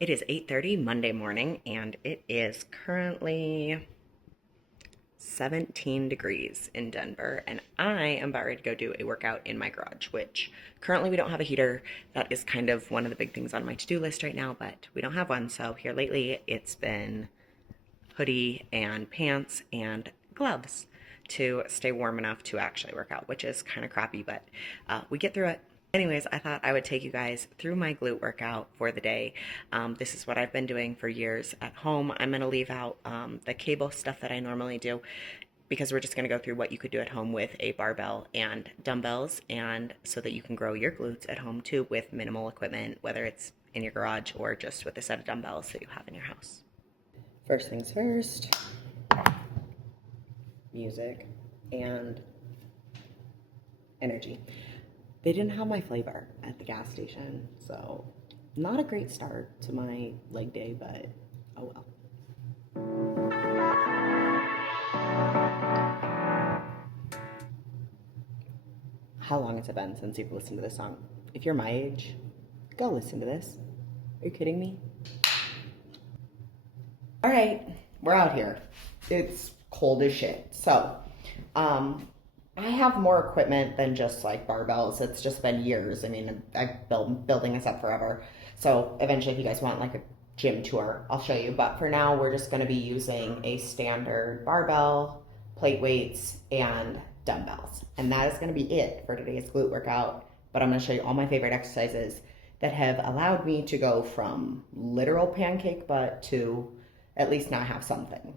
It is 8:30 Monday morning and it is currently 17 degrees in Denver, and I am about ready to go do a workout in my garage, which currently we don't have a heater. That is kind of one of the big things on my to-do list right now, but we don't have one. So here lately it's been hoodie and pants and gloves to stay warm enough to actually work out, which is kind of crappy, but we get through it. Anyways, I thought I would take you guys through my glute workout for the day. This is what I've been doing for years at home. I'm going to leave out the cable stuff that I normally do because we're just going to go through what you could do at home with a barbell and dumbbells, and so that you can grow your glutes at home too with minimal equipment, whether it's in your garage or just with a set of dumbbells that you have in your house. First things first, music and energy. They didn't have my flavor at the gas station, so not a great start to my leg day, but oh well. How long has it been since you've listened to this song? If you're my age, go listen to this. Are you kidding me? All right, we're out here. It's cold as shit. So, I have more equipment than just like barbells. It's just been years. I mean, I've been building this up forever. So eventually, if you guys want like a gym tour, I'll show you. But for now, we're just going to be using a standard barbell, plate weights, and dumbbells. And that is going to be it for today's glute workout. But I'm going to show you all my favorite exercises that have allowed me to go from literal pancake butt to at least now have something.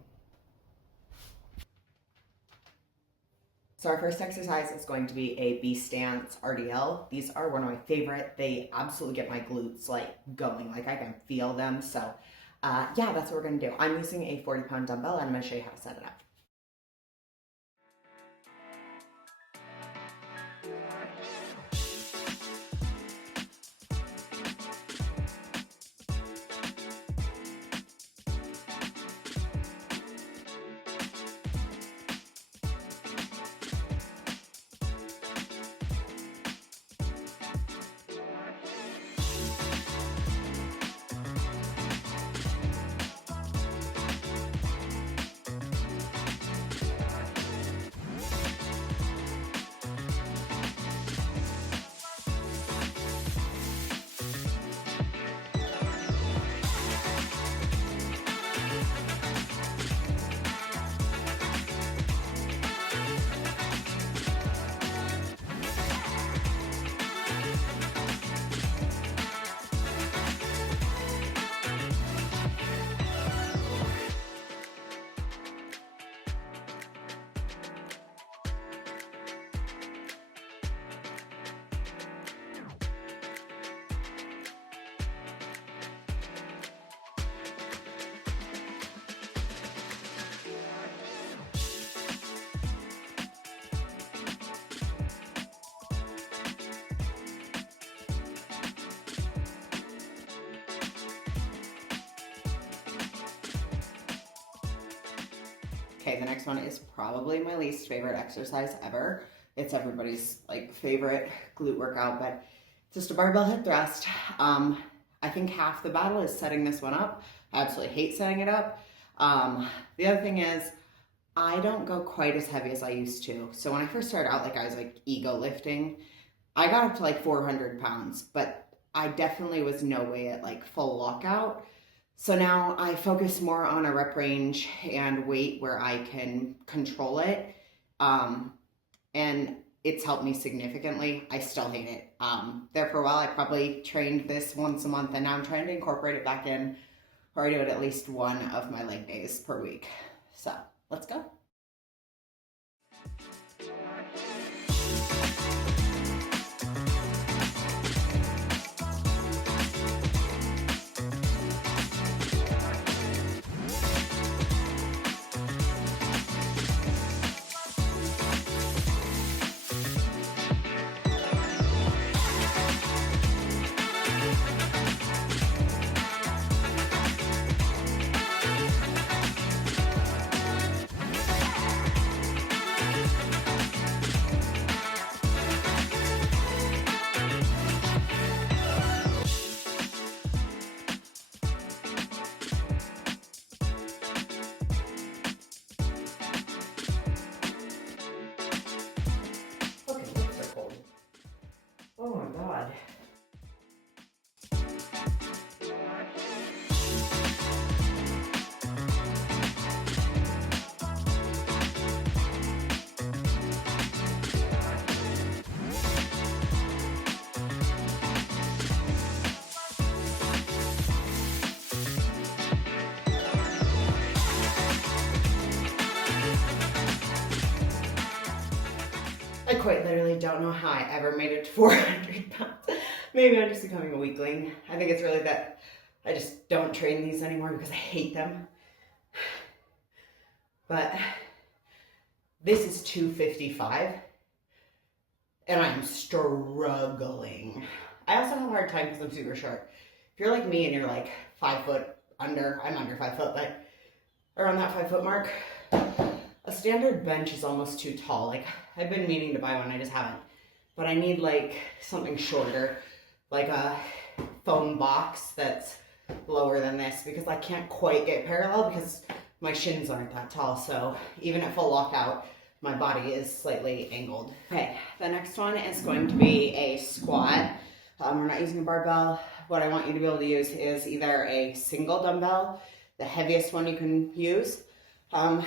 So our first exercise is going to be a B stance RDL. These are one of my favorite. They absolutely get my glutes like going, like I can feel them. So yeah, that's what we're gonna do. I'm using a 40-pound dumbbell and I'm gonna show you how to set it up. Okay, the next one is probably my least favorite exercise ever. It's everybody's like favorite glute workout, but it's just a barbell hip thrust. I think half the battle is setting this one up. I absolutely hate setting it up. The other thing is I don't go quite as heavy as I used to. So when I first started out, like I was like ego lifting, I got up to like 400 pounds, but I definitely was no way at like full lockout. So now I focus more on a rep range and weight where I can control it. And it's helped me significantly. I still hate it. There for a while, I probably trained this once a month, and now I'm trying to incorporate it back in, or I do it at least one of my leg days per week. So let's go. don't know how I ever made it to 400 pounds. Maybe I'm just becoming a weakling. I think it's really that I just don't train these anymore because I hate them. But this is 255 and I'm struggling. I also have a hard time because I'm super short. If you're like me and you're like 5 foot under, I'm under 5 foot, but around that 5 foot mark, a standard bench is almost too tall. Like, I've been meaning to buy one, I just haven't. But I need like something shorter, like a foam box that's lower than this, because I can't quite get parallel because my shins aren't that tall. So even at full lockout, my body is slightly angled. Okay, the next one is going to be a squat. We're not using a barbell. What I want you to be able to use is either a single dumbbell, the heaviest one you can use. I'm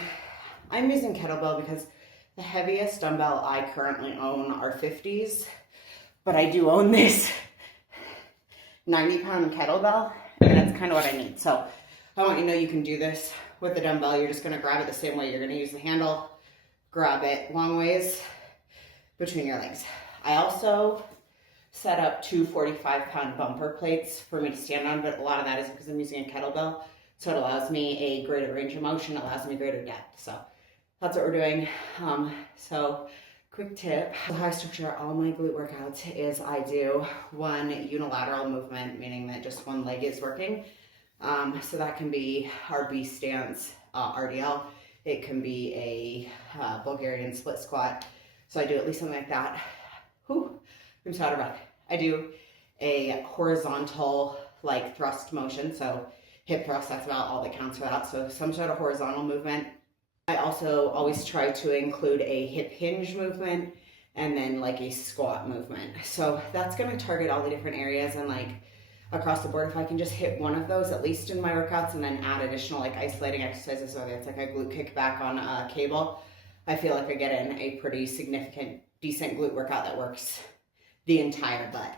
using kettlebell because the heaviest dumbbell I currently own are 50s, but I do own this 90-pound kettlebell, and that's kind of what I need. So I want you to know you can do this with the dumbbell. You're just gonna grab it the same way. You're gonna use the handle, grab it long ways between your legs. I also set up 2 45-pound bumper plates for me to stand on, but a lot of that is because I'm using a kettlebell. So it allows me a greater range of motion, allows me greater depth. So that's what we're doing. So quick tip, how I structure all my glute workouts is I do one unilateral movement, meaning that just one leg is working. So that can be our B stance, RDL. It can be a Bulgarian split squat. So I do at least something like that. Whew, I'm so out of breath. I do a horizontal like thrust motion. So hip thrust, that's about all that counts for that. So some sort of horizontal movement. I also always try to include a hip hinge movement and then like a squat movement. So that's gonna target all the different areas, and like across the board, if I can just hit one of those at least in my workouts and then add additional like isolating exercises, whether it's like a glute kickback on a cable, I feel like I get in a pretty significant, decent glute workout that works the entire butt.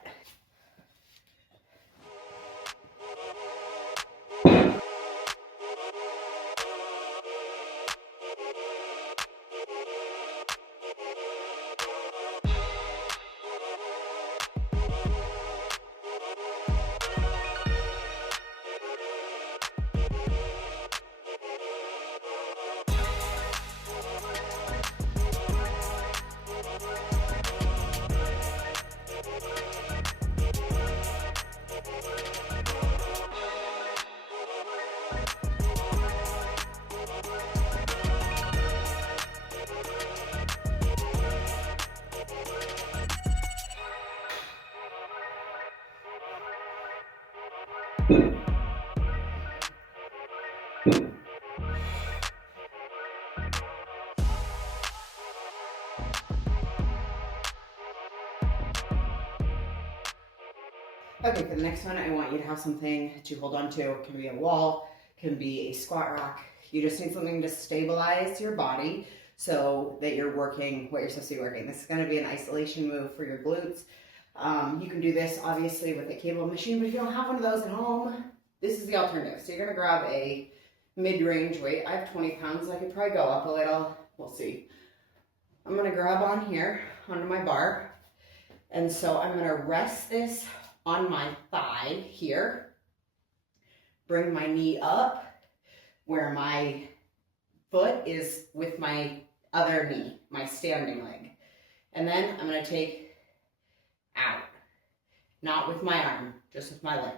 Okay, for the next one, I want you to have something to hold on to. It can be a wall, can be a squat rack. You just need something to stabilize your body so that you're working what you're supposed to be working. This is gonna be an isolation move for your glutes. You can do this obviously with a cable machine, but if you don't have one of those at home, this is the alternative. So you're gonna grab a mid-range weight. I have 20 pounds, I could probably go up a little, we'll see. I'm gonna grab on here, onto my bar. And so I'm gonna rest this on my thigh here, bring my knee up where my foot is with my other knee, my standing leg. And then I'm gonna take out, not with my arm, just with my leg.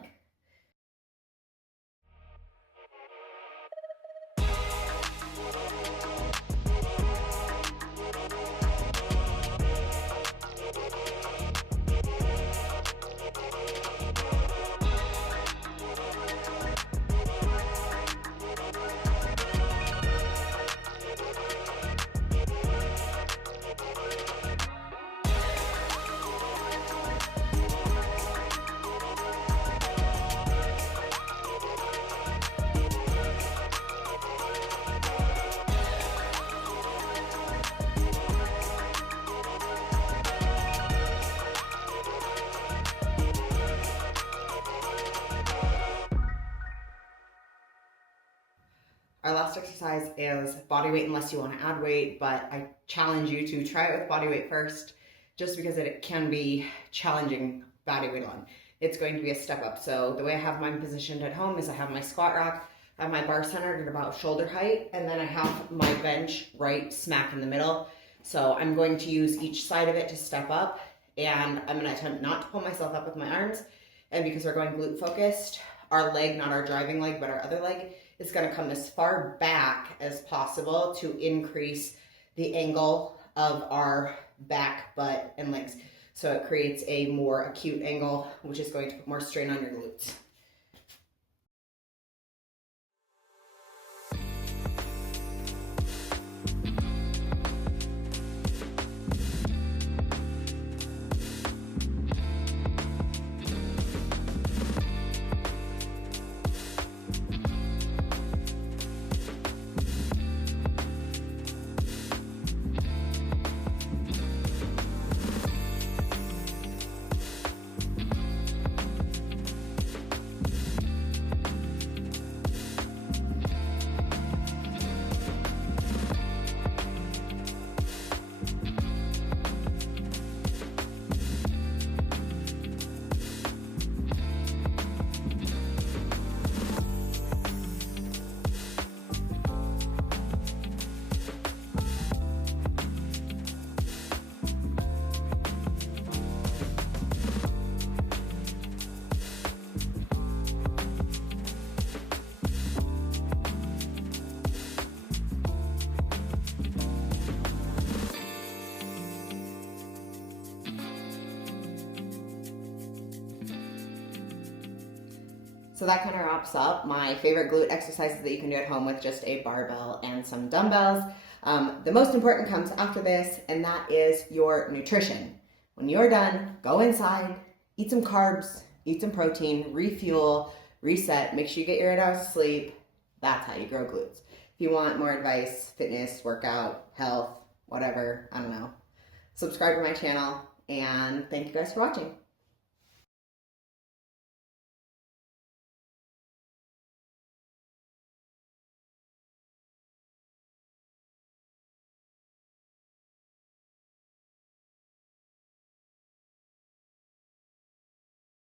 Our last exercise is body weight unless you want to add weight, but I challenge you to try it with body weight first just because it can be challenging body weight on. It's going to be a step up. So the way I have mine positioned at home is I have my squat rack, I have my bar centered at about shoulder height, and then I have my bench right smack in the middle. So I'm going to use each side of it to step up, and I'm gonna attempt not to pull myself up with my arms. And because we're going glute focused, our leg, not our driving leg, but our other leg, is gonna come as far back as possible to increase the angle of our back, butt, and legs. So it creates a more acute angle, which is going to put more strain on your glutes. So that kind of wraps up my favorite glute exercises that you can do at home with just a barbell and some dumbbells. The most important comes after this, and that is your nutrition. When you're done, go inside, eat some carbs, eat some protein, refuel, reset, make sure you get your 8 hours of sleep. That's how you grow glutes. If you want more advice, fitness, workout, health, whatever, I don't know, subscribe to my channel, and thank you guys for watching.